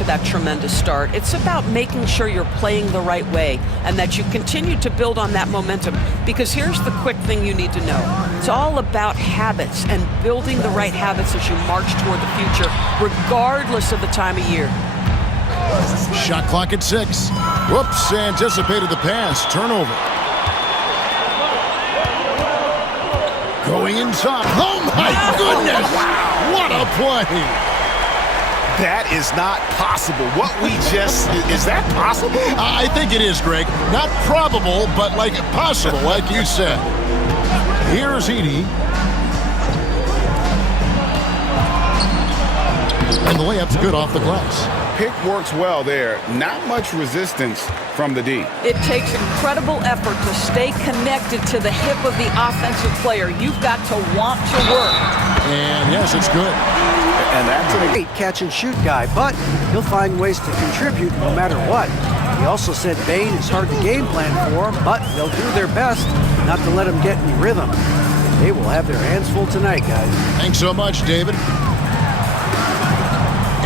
to that tremendous start. It's about making sure you're playing the right way and that you continue to build on that momentum. Because here's the quick thing you need to know. It's all about habits and building the right habits as you march toward the future, regardless of the time of year. Shot clock at 6. Whoops, anticipated the pass. Turnover. Going inside. Oh, my goodness. Wow. What a play. That is not possible. What we just, is that possible? I think it is, Greg. Not probable, but like possible, like you said. Here's Edey. And the layup's good off the glass. Pick works well there. Not much resistance from the D. It takes incredible effort to stay connected to the hip of the offensive player. You've got to want to work. And yes, it's good. And that's a Great catch and shoot guy, but he'll find ways to contribute no matter what. He also said Bane is hard to game plan for him, but they'll do their best not to let him get any rhythm. They will have their hands full tonight, guys. Thanks so much, David.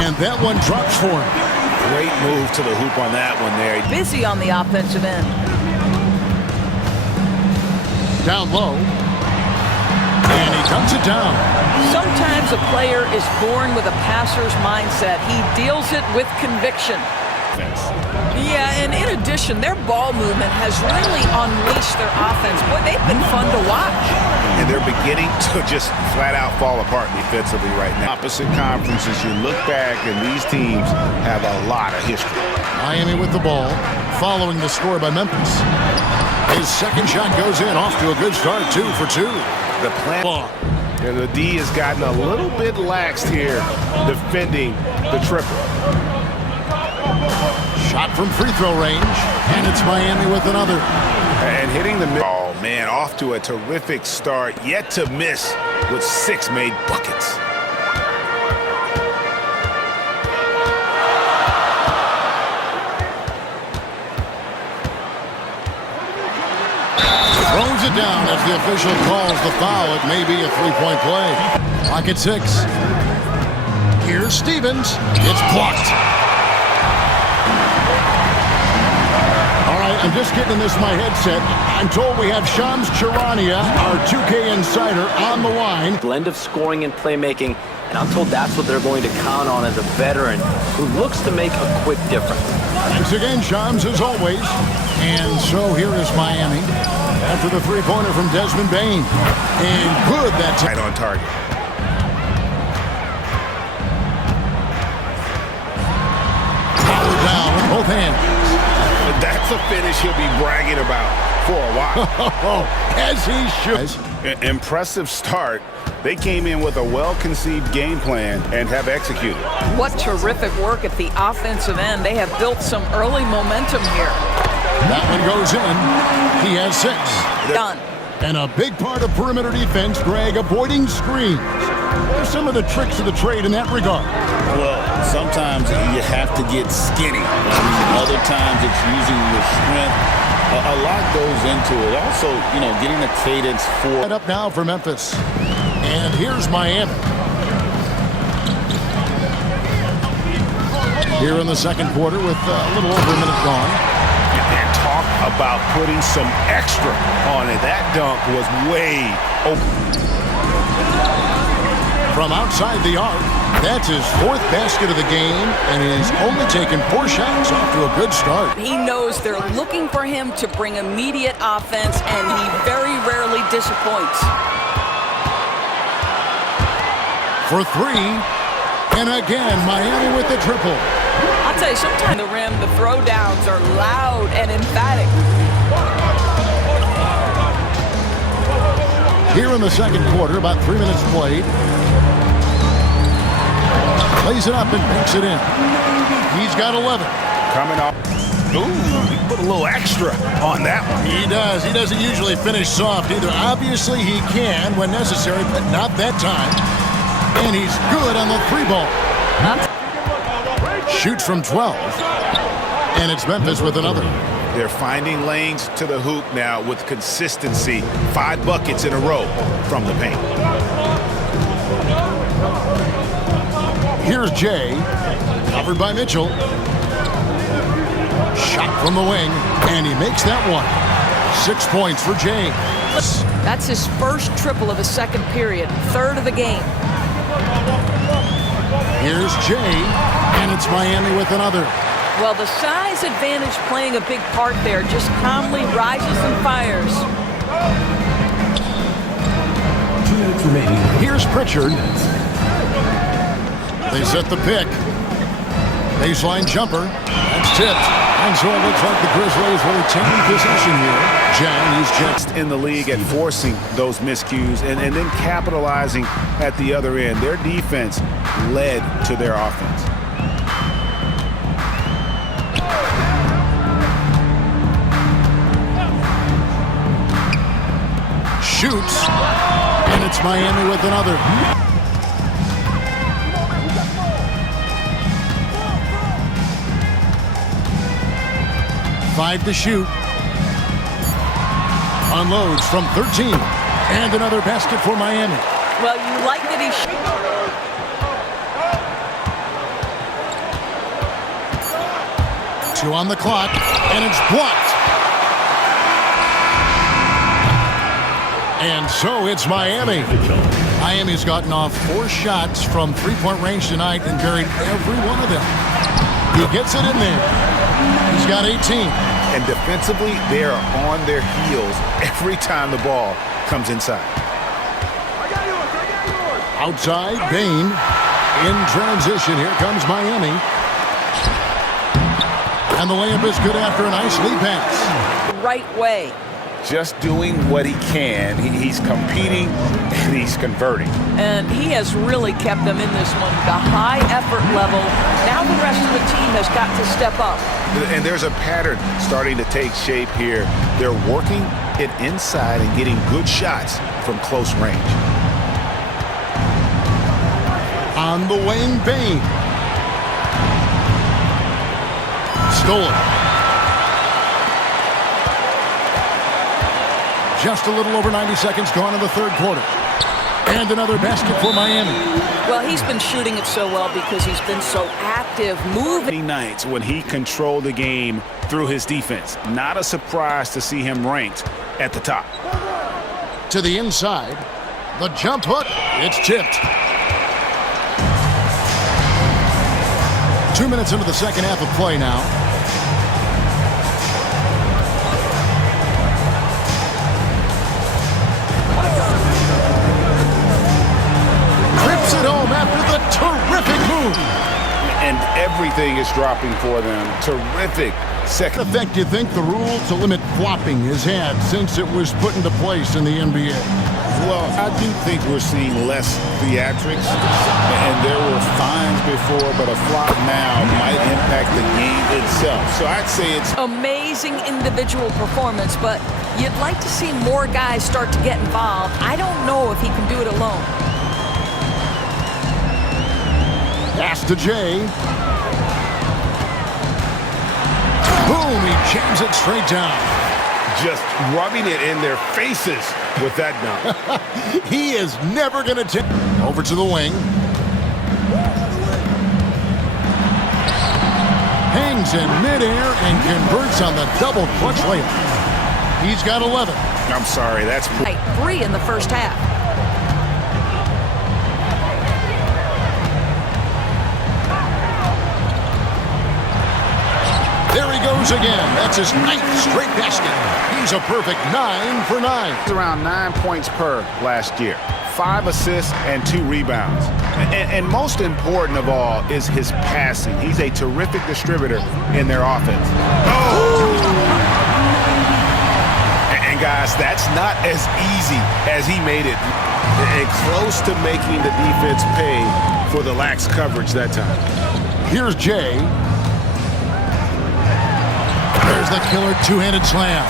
And that one drops for him. Great move to the hoop on that one there. Busy on the offensive end. Down low. And he cuts it down. Sometimes a player is born with a passer's mindset. He deals it with conviction. Yeah, and in addition, their ball movement has really unleashed their offense. Boy, they've been fun to watch. And they're beginning to just flat out fall apart defensively right now. opposite conferences. You look back, and these teams have a lot of history. Miami with the ball, following the score by Memphis. His second shot goes in, off to a good start, 2 for 2. The plan. And the D has gotten a little bit laxed here defending the triple. Shot from free throw range, and it's Miami with another. And hitting the middle. Oh, man, off to a terrific start. Yet to miss with 6 made buckets. Throws it down as the official calls the foul. It may be a three-point play. Clock at 6. Here's Stevens. It's blocked. All right, I'm just getting this in my headset. I'm told we have Shams Charania, our 2K insider, on the line. Blend of scoring and playmaking, and I'm told that's what they're going to count on as a veteran who looks to make a quick difference. Thanks again, Shams, as always. And so here is Miami after the three-pointer from Desmond Bane. And good that time. Right on target. Power down with both hands. That's a finish he'll be bragging about for a while. As he should. Impressive start. They came in with a well-conceived game plan and have executed. What terrific work at the offensive end. They have built some early momentum here. That one goes in. He has 6. Done. And a big part of perimeter defense, Greg, avoiding screens. What are some of the tricks of the trade in that regard? Well, sometimes you have to get skinny. Other times it's using your strength. A lot goes into it. Also, getting a cadence for... Up now for Memphis. And here's Miami. Here in the second quarter with a little over a minute gone. And talk about putting some extra on it. That dunk was way open. From outside the arc, that's his 4th basket of the game, and he's only taken 4 shots off to a good start. He knows they're looking for him to bring immediate offense, and he very rarely disappoints. For 3, and again, Miami with the triple. I'll tell you, sometimes the rim, the throwdowns are loud and emphatic. Here in the second quarter, about 3 minutes played. Plays it up and banks it in. He's got 11. Coming off. Ooh, he put a little extra on that one. He does. He doesn't usually finish soft either. Obviously, he can when necessary, but not that time. And he's good on the 3-ball. Shoots from 12. And it's Memphis with another. They're finding lanes to the hoop now with consistency. 5 buckets in a row from the paint. Here's Jay. Covered by Mitchell. Shot from the wing, and he makes that one. 6 points for James. That's his first triple of the second period, third of the game. Here's Jay, and it's Miami with another. Well, the size advantage playing a big part there, just calmly rises and fires. Here's Pritchard. They set the pick. Baseline jumper. That's tipped. And so it looks like the Grizzlies will retain possession here. Jang is just in the league at forcing those miscues and then capitalizing at the other end. Their defense led to their offense. shoots. And it's Miami with another. 5 to shoot. Unloads from 13. And another basket for Miami. Well, you like that he 2 on the clock, and it's blocked. And so it's Miami. Miami's gotten off 4 shots from three-point range tonight and buried every one of them. He gets it in there. He's got 18. And defensively, they are on their heels every time the ball comes inside. Outside, Bane. In transition, here comes Miami. And the layup is good after a nice lead pass. the right way. Just doing what he can. He's competing and he's converting. And he has really kept them in this one. The high effort level. Now the rest of the team has got to step up. And there's a pattern starting to take shape here. They're working it inside and getting good shots from close range. On the wing, Bane. Stolen. Just a little over 90 seconds gone in the third quarter. And another basket for Miami. Well, he's been shooting it so well because he's been so active, moving. Many nights when he controlled the game through his defense. Not a surprise to see him ranked at the top. To the inside. The jump hook. It's tipped. 2 minutes into the second half of play now. Trips it home after the terrific move. And everything is dropping for them. Terrific second. What effect do you think the rule to limit flopping has had since it was put into place in the NBA? Well, I do think we're seeing less theatrics, and there were fines before, but a flop now might impact the game itself. So I'd say it's amazing individual performance, but you'd like to see more guys start to get involved. I don't know if he can do it alone. Pass to Jay. Boom, he jams it straight down. Just rubbing it in their faces with that dunk. He is never going to tip. Over to the wing. Hangs in midair and converts on the double clutch layup. He's got 11. I'm sorry, that's... 3 in the first half. There he goes again. That's his 9th straight basket. He's a perfect 9 for 9. He's around 9 points per last year. 5 assists and 2 rebounds. And most important of all is his passing. He's a terrific distributor in their offense. Oh! And guys, that's not as easy as he made it. And close to making the defense pay for the lax coverage that time. Here's Jay. There's the killer two-handed slam.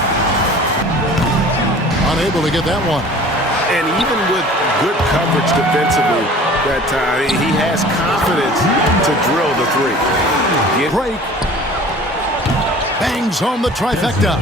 Unable to get that one. And even with good coverage defensively that time, he has confidence to drill the 3. Break. Bangs home the trifecta.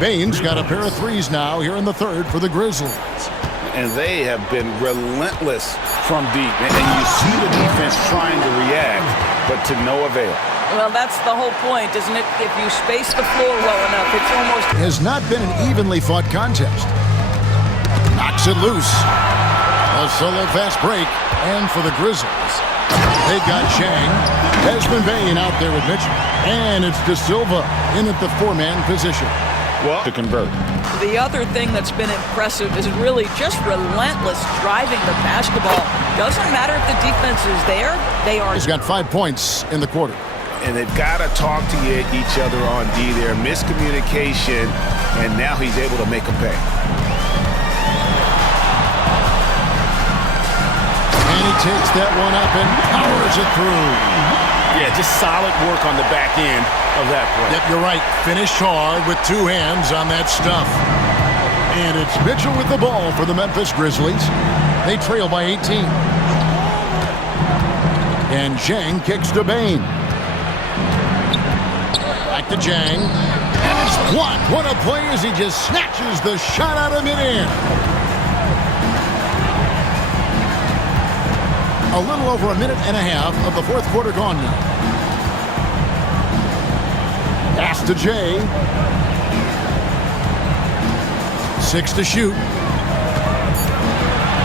Bane's got a pair of 3s now here in the third for the Grizzlies. And they have been relentless from deep. And you see the defense trying to react. but to no avail. Well, that's the whole point, isn't it? If you space the floor well enough, it's almost... Has not been an evenly fought contest. Knocks it loose. A solo fast break. And for the Grizzlies, they got Chang. Desmond Bane out there with Mitchell. And it's De Silva in at the four-man position. Well, to convert. The other thing that's been impressive is really just relentless driving the basketball. Doesn't matter if the defense is there, they are... He's got 5 points in the quarter. And they've got to talk to each other on D there. Miscommunication, and now he's able to make a pay. And he takes that one up and powers it through. Yeah, just solid work on the back end of that play. Yep, you're right. Finished hard with 2 hands on that stuff. And it's Mitchell with the ball for the Memphis Grizzlies. They trail by 18. And Zhang kicks to Bane. Back to Zhang. And it's blocked. What a play as he just snatches the shot out of midair. A little over a minute and a half of the fourth quarter gone now. Pass to Jay. 6 to shoot.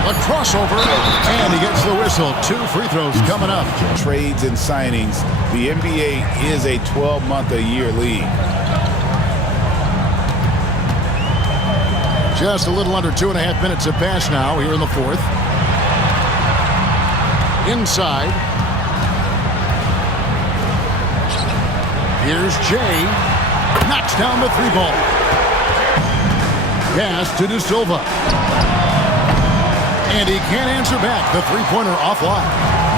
A crossover, and he gets the whistle. 2 free throws coming up. Trades and signings. The NBA is a 12-month-a-year league. Just a little under 2.5 minutes have passed now here in the fourth. Inside. Here's Jay. Knocks down the 3-ball. Pass to De Silva. And he can't answer back. The three-pointer offline.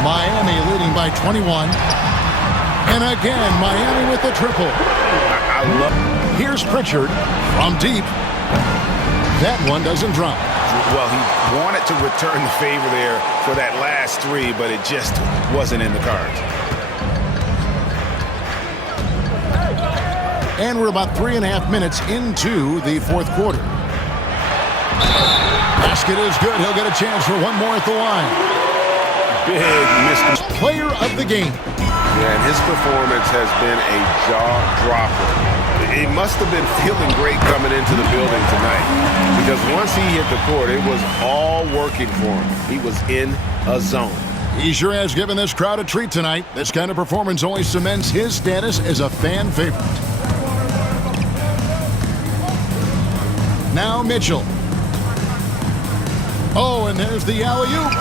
Miami leading by 21. And again, Miami with the triple. I love. Here's Pritchard from deep. That one doesn't drop. Well, he wanted to return the favor there for that last 3, but it just wasn't in the cards. And we're about 3.5 minutes into the fourth quarter. Basket is good. He'll get a chance for one more at the line. Big miss. Player of the game. Yeah, and his performance has been a jaw-dropper. He must have been feeling great coming into the building tonight, because once he hit the court, it was all working for him. He was in a zone. He sure has given this crowd a treat tonight. This kind of performance only cements his status as a fan favorite. Now Mitchell. Oh, and there's the alley-oop.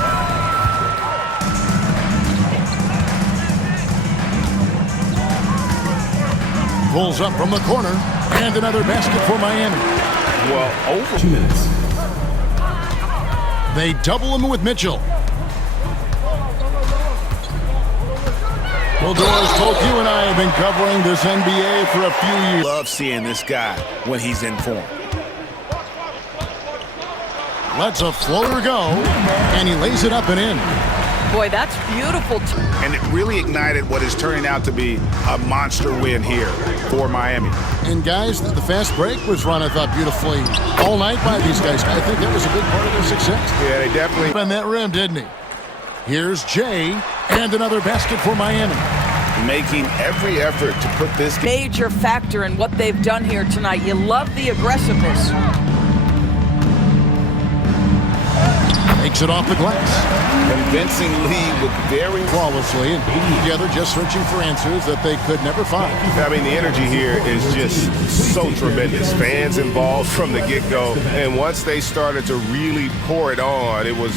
Pulls up from the corner, and another basket for Miami. Well, over 2 minutes. They double him with Mitchell. Well, Doris, both you and I have been covering this NBA for a few years. love seeing this guy when he's in form. Lets a floater go, and he lays it up and in. Boy, that's beautiful. And it really ignited what is turning out to be a monster win here for Miami. And guys, the fast break was run, I thought, beautifully all night by these guys. I think that was a big part of their success. Yeah, they definitely. On that rim, didn't he? Here's Jay, and another basket for Miami. Making every effort to put this game. Major factor in what they've done here tonight. You love the aggressiveness. Takes it off the glass. Convincing lead with very Flawlessly, and together just searching for answers that they could never find. I mean, the energy here is just so tremendous. Fans involved from the get-go. And once they started to really pour it on, it was